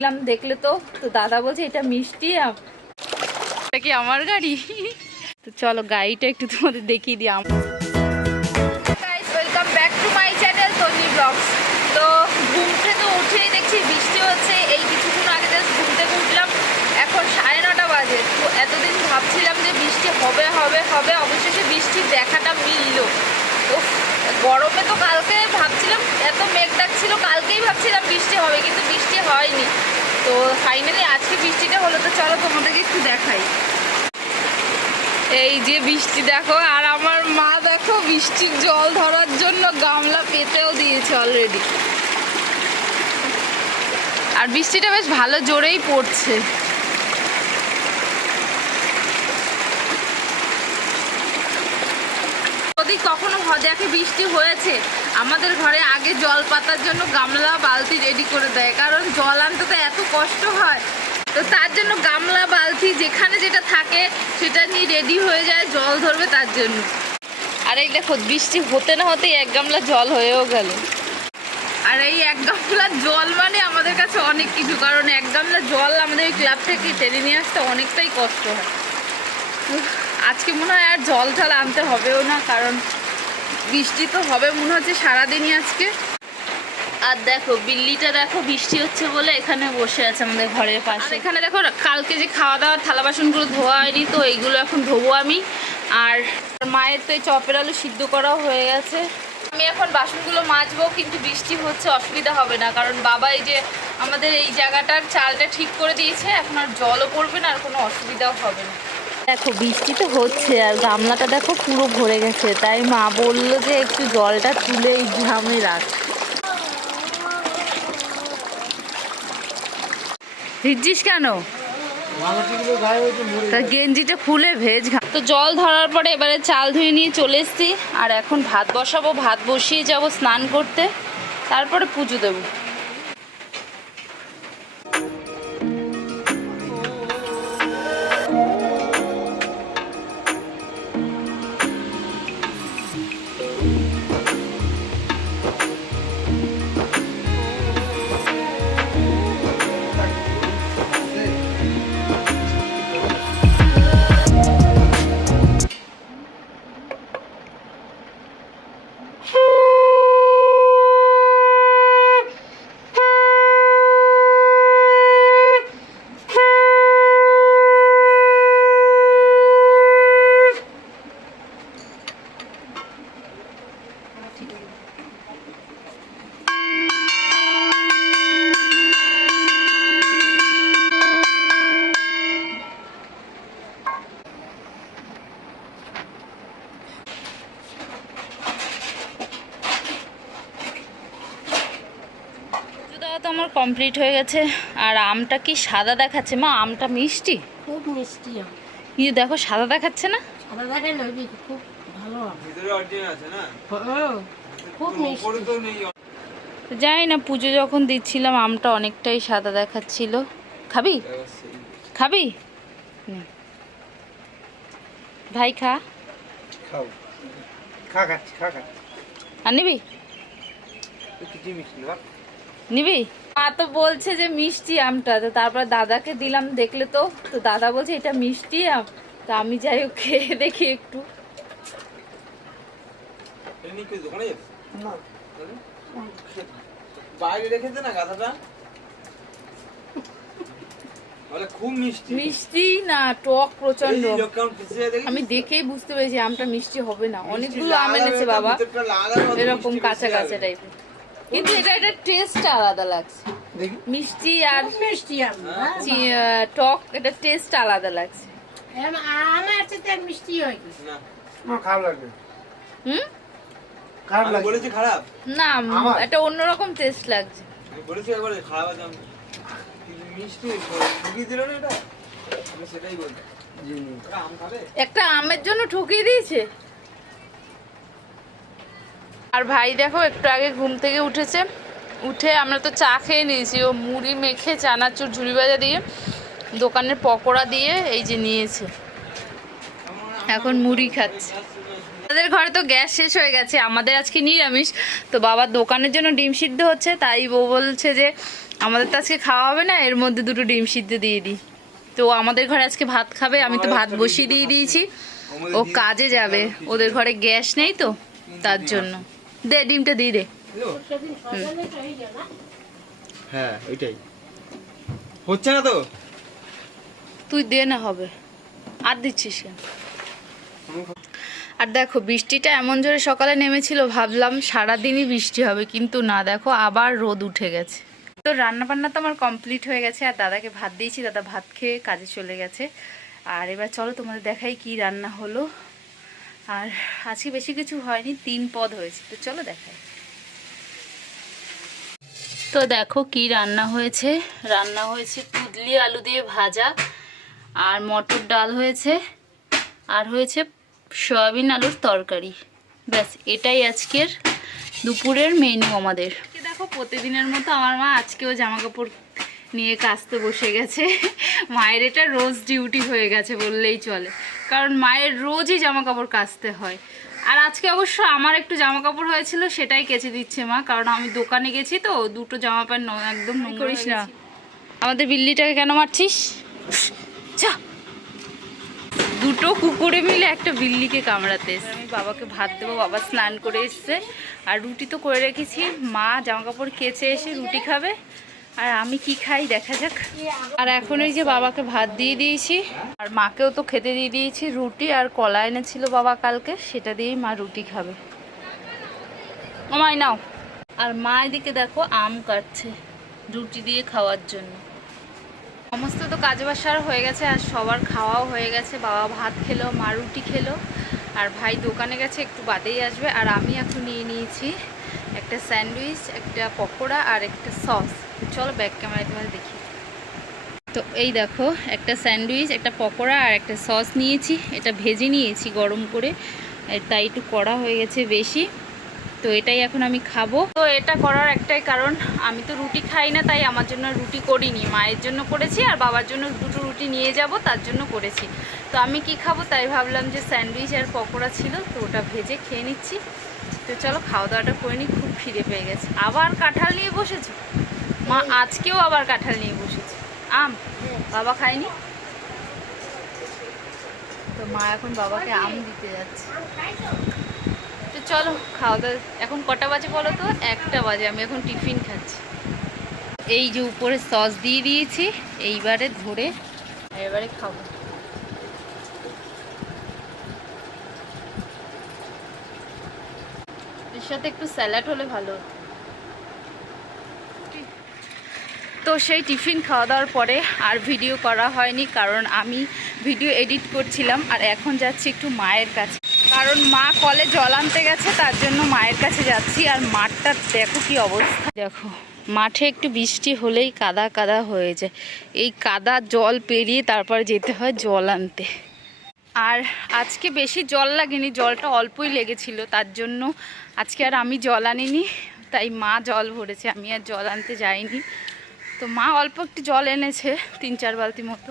দেখলাম, দেখলে তো তো দাদা বলছে এটা মিষ্টি এটা কি আমার গাড়ি? তো চলো গাড়িটা একটু তোমাদের দেখিয়ে দিই welcome back to my channel তো উঠেই দেখছি, বৃষ্টি হচ্ছে। এই আগে জাস্ট ঘুম থেকে উঠলাম, এখন সাড়ে নটা বাজে। তো এতদিন ভাবছিলাম যে বৃষ্টি হবে হবে হবে, অবশেষে বৃষ্টির দেখাটা মিললো। তো গরমে তো কালকে ভাবছিলাম, এত মেঘ ডাকছিল, কালকেই ভাবছিলাম বৃষ্টি হবে, কিন্তু বৃষ্টি হয়নি। তো ফাইনালি আজকে বৃষ্টিটা হলো, তো চলো তোমাদেরকে একটু দেখাই। এই যে বৃষ্টি দেখো, আর আমার মা দেখো বৃষ্টির জল ধরার জন্য গামলা পেতেও দিয়েছে অলরেডি আর বৃষ্টিটা বেশ ভালো জোরেই পড়ছে। যদি কখনো দেখে বৃষ্টি হয়েছে। আমাদের ঘরে আগে জল পাতার জন্য গামলা বালতি রেডি করে দেয়, কারণ জল আনতে তো এত কষ্ট হয়। তো তার জন্য গামলা, বালতি যেখানে যেটা থাকে সেটা নিয়ে রেডি হয়ে যায়, জল ধরবে তার জন্য। আর এই দেখো, বৃষ্টি হতে না হতেই এক গামলা জল হয়েও গেল। আর এই এক গামলা জল মানে আমাদের কাছে অনেক কিছু, কারণ এক গামলা জল আমাদের ক্লাব থেকে টেনে নিয়ে আসতে অনেকটাই কষ্ট হয়। আজকে মনে হয় আর জল টল আনতে হবেও না কারণ বৃষ্টি তো হবে মনে হচ্ছে সারাদিনই আজকে। আর দেখো বিল্লিটা দেখো বৃষ্টি হচ্ছে বলে এখানে বসে আছে আমাদের ঘরের পাশে। এখানে দেখো কালকে যে খাওয়া দাওয়ার থালা বাসনগুলো ধোয়া হয়নি তো এইগুলো এখন ধোবো আমি। আর মায়ের তো এই চপের আলু সিদ্ধ করাও হয়ে গেছে। আমি এখন বাসনগুলো মাজবো কিন্তু বৃষ্টি হচ্ছে অসুবিধা হবে না কারণ বাবা এই যে আমাদের এই জায়গাটার চালটা ঠিক করে দিয়েছে এখন আর জলও পড়বে না আর কোনো অসুবিধাও হবে না। দেখো, বৃষ্টি তো হচ্ছে আর গামলাটা দেখো পুরো ভরে গেছে। তাই মা বলল যে একটু জলটা তুলে এই ঘামে রাখ। ভিজছিস কেন? গেঞ্জিটা খুলে ভেজ ঘা তো জল ধরার পরে এবারে চাল ধুয়ে নিয়ে চলে এসেছি। আর এখন ভাত বসাবো, ভাত বসিয়ে যাব স্নান করতে। তারপরে পুজো দেবো। কমপ্লিট হয়ে গেছে। আর আমটা কি সাদা দেখাচ্ছে? মা আমটা মিষ্টি? খুব মিষ্টি আম। ইয়ে দেখো সাদা দেখাচ্ছে না? সাদা দেখাই লবি খুব ভালো আম। ভিতরে অরিজিনাল আছে না? খুব মিষ্টি। জানি না পুজো যখন দিচ্ছিলাম আমটা অনেকটাই সাদা দেখাচ্ছিল। খাবি? খাবি? ভাই খা। খাও। খা খাচ্ছি খা আর নিবি? নিবি? মা তো বলছে যে মিষ্টি আমটা তো তারপর দাদাকে দিলাম দেখলে তো তো দাদা বলছে এটা মিষ্টি আম তো আমি যাই হোক খেয়ে দেখি একটু। বাইরে রেখেছে না গাধাটা? মিষ্টি। না টক প্রচণ্ড আমি দেখেই বুঝতে পেরেছি আমটা মিষ্টি হবে না। অনেকগুলো আম এনেছে বাবা। এরকম কাঁচা কাঁচা টাইপের কিন্তু এটা এটা টেস্ট আলাদা লাগছে। মিষ্টি আর মিষ্টি আম হ্যাঁ। টক এটা টেস্ট আলাদা লাগছে। আমার সাথে মিষ্টি হয় কি? না। খারাপ লাগবে হুম? খারাপ লাগবে বলেছি খারাপ। না? এটা অন্যরকম টেস্ট লাগছে। বলেছি একবার খারাপ আছে মিষ্টি ঢুকিয়ে দিল না এটা? আমি সেটাই বলছি। ওরা আম খাবে? একটা আমের জন্য ঠকিয়ে দিয়েছে? আর ভাই দেখো, একটু আগে ঘুম থেকে উঠেছে। উঠে আমরা তো চা খেয়ে নিয়েছি। ও মুড়ি মেখে চানাচুর, ঝুড়ি ভাজা দিয়ে দোকানের পকোড়া দিয়ে এই যে নিয়েছে। এখন মুড়ি খাচ্ছে। আমাদের ঘরে তো গ্যাস শেষ হয়ে গেছে। আমাদের আজকে নিরামিষ। তো বাবার দোকানের জন্য ডিম সিদ্ধ হচ্ছে, তাই বউ বলছে যে, আমাদের তো আজকে খাওয়া হবে না, এর মধ্যে দুটো ডিম সিদ্ধ দিয়ে দিই। তো আমাদের ঘরে আজকে ভাত খাবে। আমি তো ভাত বসিয়ে দিয়ে দিয়েছি। ও কাজে যাবে। ওদের ঘরে গ্যাস নেই তো, তার জন্য। দে ডিমটা দিয়ে দে। হয়ে ওইটাই। হচ্ছে না তো? তুই দে না হবে। আর দিচ্ছিস? আর দেখো বৃষ্টিটা এমন জোরে সকালে নেমেছিল ভাবলাম সারাদিনই বৃষ্টি হবে কিন্তু না দেখো আবার রোদ উঠে গেছে। তো রান্না বান্না তো আমার কমপ্লিট হয়ে গেছে আর দাদাকে ভাত দিয়েছি দাদা ভাত খেয়ে কাজে চলে গেছে। আর এবার চলো তোমাদের দেখাই কি রান্না হলো। আর আজকে বেশি কিছু হয়নি, তিন পদ হয়েছে। তো চলো দেখাই। তো দেখো কি রান্না হয়েছে। রান্না হয়েছে কুদলি আলু দিয়ে ভাজা, আর মটর ডাল হয়েছে, আর হয়েছে সয়াবিন আলুর তরকারি। ব্যাস, এটাই আজকের দুপুরের মেনু আমাদের। দেখো, প্রতিদিনের মতো আমার মা আজকেও জামা কাপড় নিয়ে কাচতে বসে গেছে। মায়ের এটা রোজ ডিউটি হয়ে গেছে বললেই চলে। কারণ মায়ের রোজই জামা কাপড় কাচতে হয়। আর আজকে অবশ্য আমার একটু জামা কাপড় হয়েছিল সেটাই কেচে দিচ্ছে মা কারণ আমি দোকানে গেছি তো দুটো জামা প্যান্ট একদম করিস না। আমাদের বিল্লিটাকে কেন মারছিস? দুটো কুকুরে মিলে একটা বিল্লিকে কামড়াতে। আমি বাবাকে ভাত দেবো বাবা স্নান করে এসছে। আর রুটি তো করে রেখেছি। মা জামা কাপড় কেচে এসে রুটি খাবে। আর আমি কি খাই? দেখা যাক। আর এখন ওই যে বাবাকে ভাত দিয়ে দিয়েছি। আর মাকেও তো খেতে দিয়ে দিয়েছি। রুটি আর কলা এনেছিল বাবা কালকে। সেটা দিয়েই মা রুটি খাবে। আমায় নাও। আর মা এদিকে দেখো আম কাটছে রুটি দিয়ে খাওয়ার জন্য। সমস্ত তো কাজ বাসার হয়ে গেছে আর সবার খাওয়াও হয়ে গেছে। বাবা ভাত খেলো, মা রুটি খেলো। আর ভাই দোকানে গেছে, একটু বাদেই আসবে। আর আমি এখন নিয়ে নিয়েছি একটা স্যান্ডউইচ, একটা পকোড়া আর একটা সস। চলো ব্যাক ক্যামেরায় তোমাদের দেখি। তো এই দেখো, একটা স্যান্ডউইচ, একটা পকোড়া আর একটা সস নিয়েছি। এটা ভেজে নিয়েছি গরম করে। তাই একটু কড়া হয়ে গেছে বেশি। তো এটাই এখন আমি খাব। তো এটা করার একটাই কারণ, আমি তো রুটি খাই না, তাই আমার জন্য রুটি করিনি। মায়ের জন্য করেছি আর বাবার জন্য দুটো রুটি নিয়ে যাব, তার জন্য করেছি। তো আমি কি খাব, তাই ভাবলাম যে স্যান্ডউইচ আর পকোড়া ছিল, তো ওটা ভেজে খেয়ে নিচ্ছি। তো চলো খাওয়া দাওয়াটা করে নিই, খুব খিদে পেয়ে গেছে। আবার কাঁঠাল নিয়ে বসেছো? মা আজকেও আবার কাঁঠাল নিয়ে বসেছে। আম? বাবা খায়নি? তো মা এখন বাবাকে আম দিতে যাচ্ছে। তো চলো, খাওয়া দাওয়া, এখন কটা বাজে বলো তো? একটা বাজে, আমি এখন টিফিন খাচ্ছি। এই যে উপরে সস দিয়ে দিয়েছি, এইবারে ধরে এবারে খাব। এর সাথে একটু স্যালাড হলে ভালো হতো। তো সেই টিফিন খাওয়া দাওয়ার পরে আর ভিডিও করা হয়নি, কারণ আমি ভিডিও এডিট করছিলাম আর এখন যাচ্ছি একটু মায়ের কাছে। কারণ মা কলে জল আনতে গেছে, তার জন্য মায়ের কাছে যাচ্ছি আর মাঠটা দেখো কি অবস্থা। দেখো, মাঠে একটু বৃষ্টি হলেই কাদা কাদা হয়ে যায়। এই কাদা জল পেরিয়ে তারপর যেতে হয় জল আনতে। আর আজকে বেশি জল লাগেনি, জলটা অল্পই লেগেছিল, তার জন্য আজকে আর আমি জল আনিনি, তাই মা জল ভরেছে, আমি আর জল আনতে যাইনি। তো মা অল্প একটু জল এনেছে, তিন চার বালতি মতো।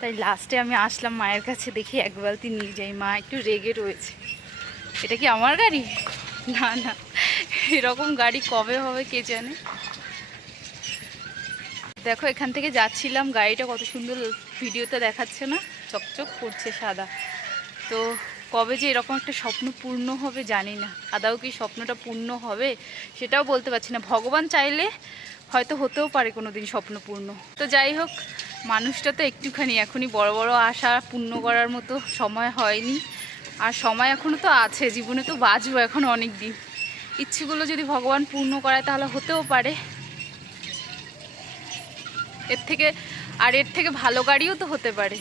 তাই লাস্টে আমি আসলাম মায়ের কাছে দেখি এক বালতি নিয়ে যাই। মা একটু রেগে রয়েছে। এটা কি আমার গাড়ি? না না। এরকম গাড়ি কবে হবে কে জানে? দেখো, এখান থেকে যাচ্ছিলাম। গাড়িটা কত সুন্দর ভিডিওতে দেখাচ্ছে না? চকচক করছে সাদা। তো কবে যে এরকম একটা স্বপ্ন পূর্ণ হবে জানি না। আদাও কি স্বপ্নটা পূর্ণ হবে সেটাও বলতে পারছি না। ভগবান চাইলে হয়তো হতেও পারে কোনো দিন স্বপ্নপূর্ণ। তো যাই হোক, মানুষটা তো একটুখানি এখনই বড় বড় আশা পূর্ণ করার মতো সময় হয়নি। আর সময় এখনও তো আছে, জীবনে তো বাঁচবো এখন অনেক দিন ইচ্ছেগুলো যদি ভগবান পূর্ণ করায় তাহলে হতেও পারে। এর থেকে, আর এর থেকে ভালো গাড়িও তো হতে পারে।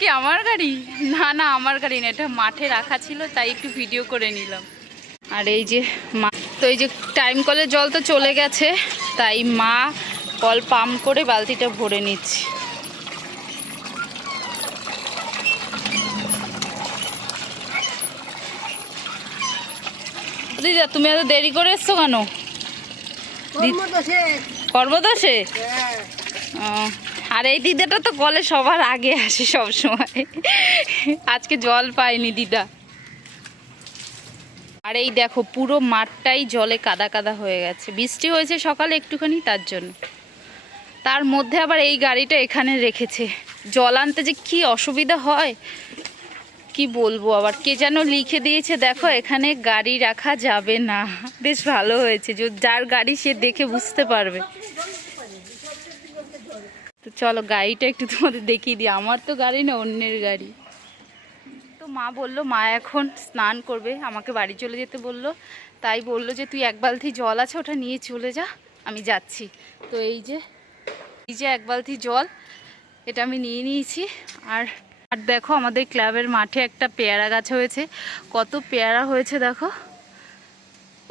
কি আমার গাড়ি? না না, আমার গাড়ি না, এটা মাঠে রাখা ছিল, তাই একটু ভিডিও করে নিলাম। আর এই যে তো এই যে টাইম কলের জল তো চলে গেছে। তাই মা কল পাম্প করে বালতিটা ভরে নিচ্ছে। দিদা, তুমি এত দেরি করে এসছো কেন? কর্মদোষে? আর এই দিদাটা তো কলে সবার আগে আসে সব সময় আজকে জল পায়নি দিদা। আর এই দেখো, পুরো মাঠটাই জলে কাদা কাদা হয়ে গেছে। বৃষ্টি হয়েছে সকালে একটুখানি, তার জন্য। তার মধ্যে আবার এই গাড়িটা এখানে রেখেছে। জল আনতে যে কি অসুবিধা হয়? কি বলব আবার? কে যেন লিখে দিয়েছে, দেখো, এখানে গাড়ি রাখা যাবে না। বেশ ভালো হয়েছে যার গাড়ি সে দেখে বুঝতে পারবে। তো চলো, গাড়িটা একটু তোমাদের দেখিয়ে দিই। আমার তো গাড়ি না, অন্যের গাড়ি। মা বলল, মা এখন স্নান করবে। আমাকে বাড়ি চলে যেতে বলল। তাই বলল যে, তুই এক বালতি জল আছে, ওটা নিয়ে চলে যা, আমি যাচ্ছি। তো এই যে এই যে এক বালতি জল, এটা আমি নিয়ে নিয়েছি। আর আর দেখো আমাদের ক্লাবের মাঠে একটা পেয়ারা গাছ হয়েছে। কত পেয়ারা হয়েছে দেখো।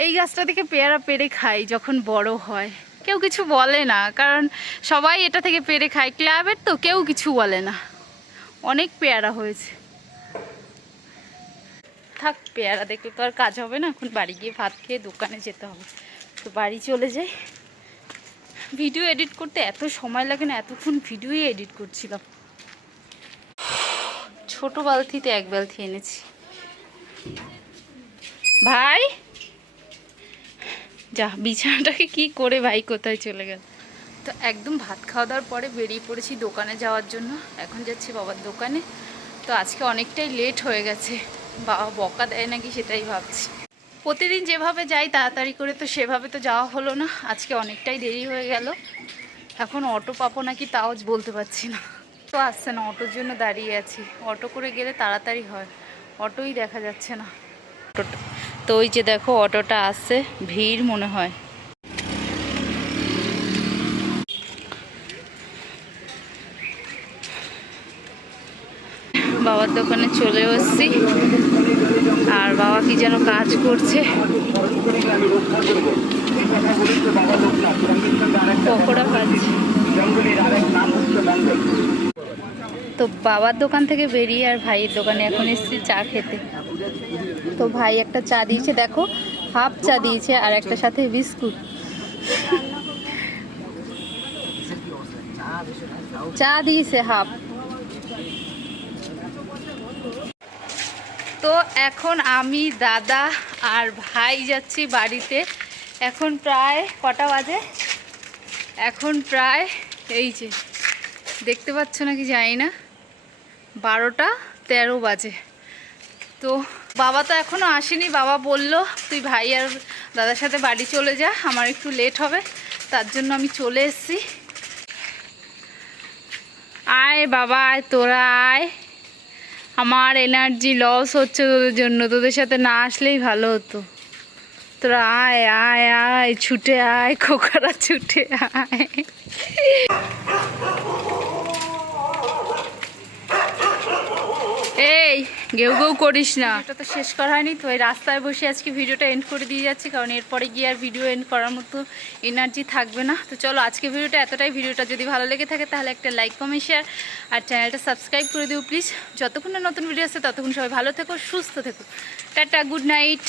এই গাছটা থেকে পেয়ারা পেরে খাই যখন বড় হয়। কেউ কিছু বলে না, কারণ সবাই এটা থেকে পেরে খায়। ক্লাবের তো কেউ কিছু বলে না। অনেক পেয়ারা হয়েছে। থাক পেয়ারা দেখলে তো আর কাজ হবে না। এখন বাড়ি গিয়ে ভাত খেয়ে দোকানে যেতে হবে। তো বাড়ি চলে যাই। ভিডিও এডিট করতে এত সময় লাগে না, এতক্ষণ ভিডিওই এডিট করছিলাম। ছোট বালতিতে এক বালতি এনেছি। ভাই! যা, বিছানাটাকে কি করে ভাই কোথায় চলে গেল? তো একদম ভাত খাওয়া দাওয়ার পরে বেরিয়ে পড়েছি দোকানে যাওয়ার জন্য। এখন যাচ্ছি বাবার দোকানে। তো আজকে অনেকটাই লেট হয়ে গেছে। বাবা বকা দেয় নাকি সেটাই ভাবছি। প্রতিদিন যেভাবে যাই তাড়াতাড়ি করে তো সেভাবে তো যাওয়া হলো না। আজকে অনেকটাই দেরি হয়ে গেল। এখন অটো পাবো নাকি তাও বলতে পারছি না। তো আসছে না, অটোর জন্য দাঁড়িয়ে আছি। অটো করে গেলে তাড়াতাড়ি হয়। অটোই দেখা যাচ্ছে না। অটোটা তো ওই যে দেখো অটোটা আসছে, ভিড় মনে হয়। বাবার দোকানে চলে এসেছি। আর বাবা কি যেন কাজ করছে। পকোড়া খাচ্ছে তো বাবার দোকান থেকে বেরিয়ে আর ভাইয়ের দোকানে এখন এসেছি চা খেতে। তো ভাই একটা চা দিয়েছে, দেখো, হাফ চা দিয়েছে আর একটা সাথে বিস্কুট। চা দিয়েছে হাফ। তো এখন আমি দাদা আর ভাই যাচ্ছি বাড়িতে। এখন প্রায় কটা বাজে? এখন প্রায় এই যে, দেখতে পাচ্ছ নাকি জানি না? বারোটা তেরো বাজে। তো বাবা তো এখনও আসেনি। বাবা বলল, তুই ভাই আর দাদার সাথে বাড়ি চলে যা, আমার একটু লেট হবে। তার জন্য আমি চলে এসেছি। আয় বাবা, আয়, তোরা আয়। আমার এনার্জি লস হচ্ছে তোদের জন্য। তোদের সাথে না আসলেই ভালো হতো। তোরা আয় আয় আয়, ছুটে আয়, খোকারা ছুটে আয়। এই গেউ গেউ করিস না। এটা তো শেষ করা হয়নি, তো এই রাস্তায় বসে আজকে ভিডিওটা এন্ড করে দিয়ে যাচ্ছি, কারণ এরপরে গিয়ে আর ভিডিও এন্ড করার মতো এনার্জি থাকবে না। তো চলো আজকে ভিডিওটা এতটাই। ভিডিওটা যদি ভালো লেগে থাকে তাহলে একটা লাইক কমেন্ট শেয়ার আর চ্যানেলটা সাবস্ক্রাইব করে দিও প্লিজ যতক্ষণ না নতুন ভিডিও আসে ততক্ষণ সবাই ভালো থেকো, সুস্থ থেকো। Tata good night